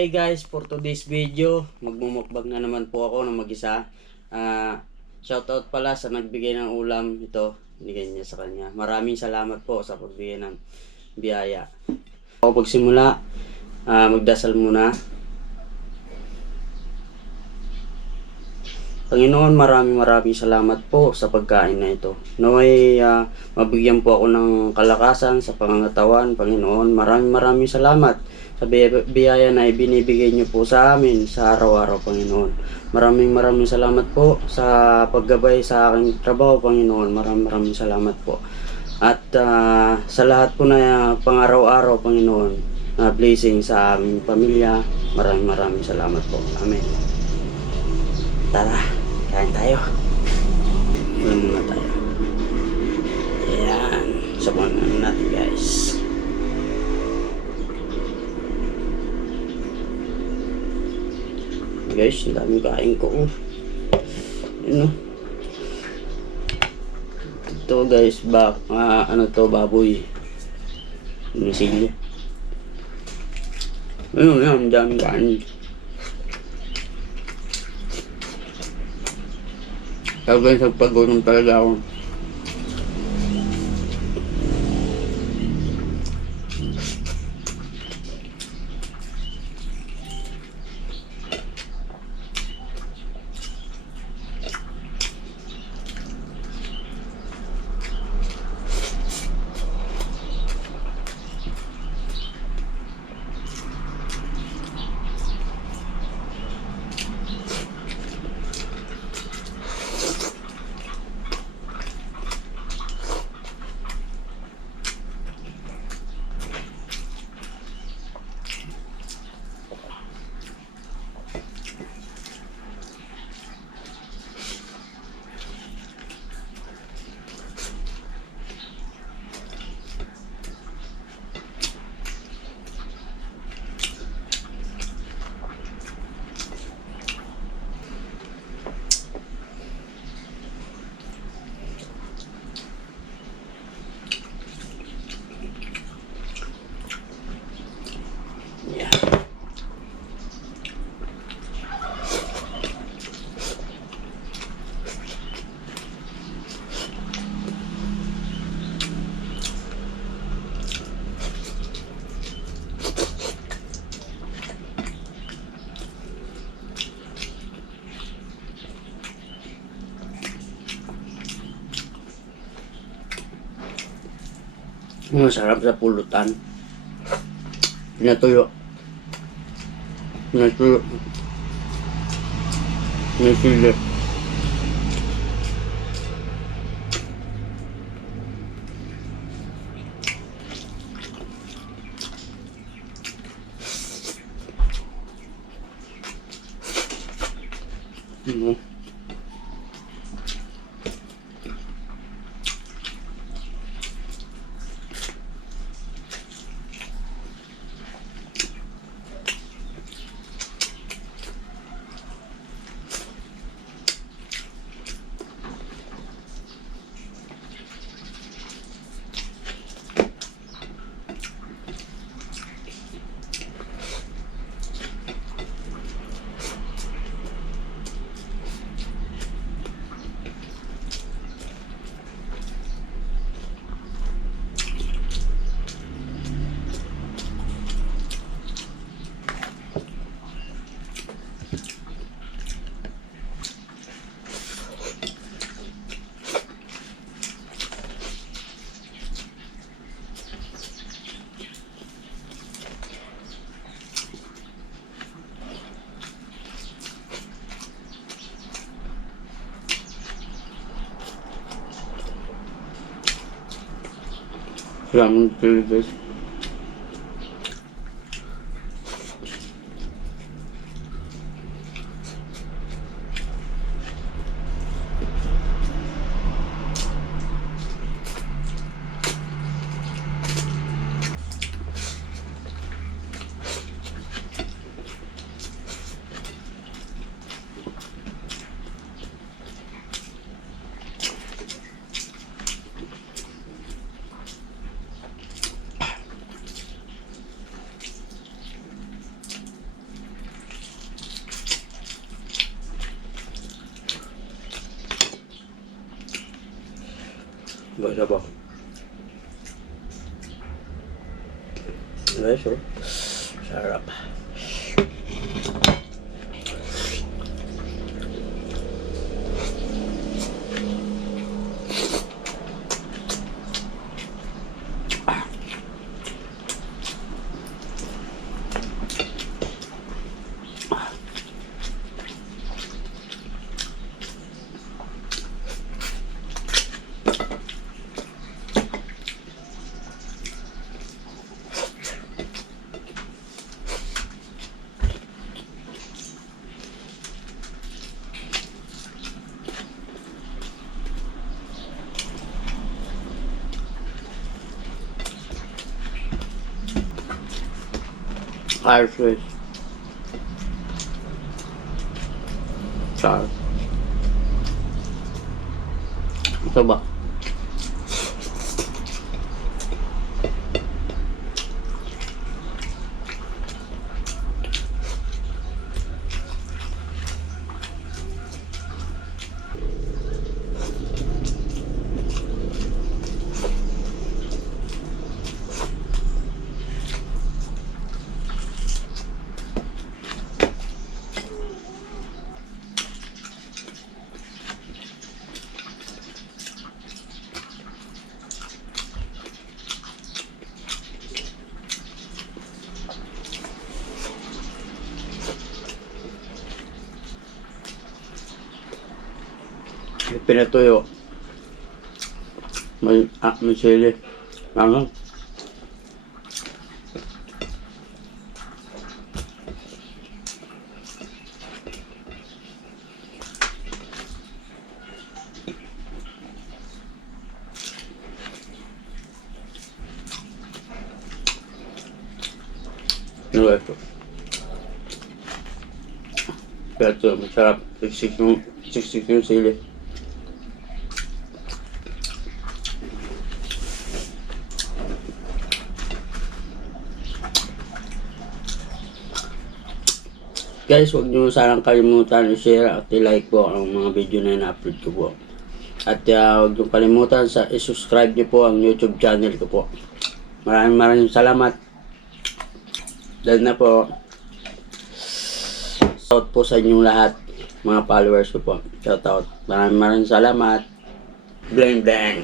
Hi guys, for today's video, magmumukbang na naman po ako ng mag-isa. Shoutout pala sa nagbigay ng ulam. Ito, binigay niya sa kanya. Maraming salamat po sa pagbigay ng biyaya. Ako pagsimula, magdasal muna. Panginoon, maraming salamat po sa pagkain na ito. Naway mabigyan po ako ng kalakasan sa pangangatawan. Panginoon, maraming salamat sa biyaya na ibinibigay niyo po sa amin sa araw-araw, Panginoon. Maraming salamat po sa paggabay sa aking trabaho, Panginoon. Maraming salamat po. At sa lahat po na pang-araw-araw, Panginoon, na blessing sa aming pamilya, maraming salamat po. Amen. Tara, kain tayo. Ulam muna tayo. Ayan. Sabunan natin, guys. Guys, ang daming kain ko. Yun, no? Ito, guys, baboy. Misilya. Ayun, yan, ang daming kain. Guys, nagpagulong talaga ako. Masarap sa pulutan. Pinatuyo. May sili. Salamat sila, guys. Basta ba? Guys, oh. Sarap. Irish fish. Sarap. Ito ba? Pinatuyo. May sili. Ano? Ano ito? Pero ito, masarap. Siksik yung sili. Guys, huwag nyo sanang kalimutan i-share at i-like po ang mga video na ina-upload ko po. At huwag nyo kalimutan i-subscribe nyo po ang YouTube channel ko po. Maraming salamat. Dahil na po. Shout po sa inyong lahat, mga followers ko po. Shout out. Maraming salamat. Blang blang.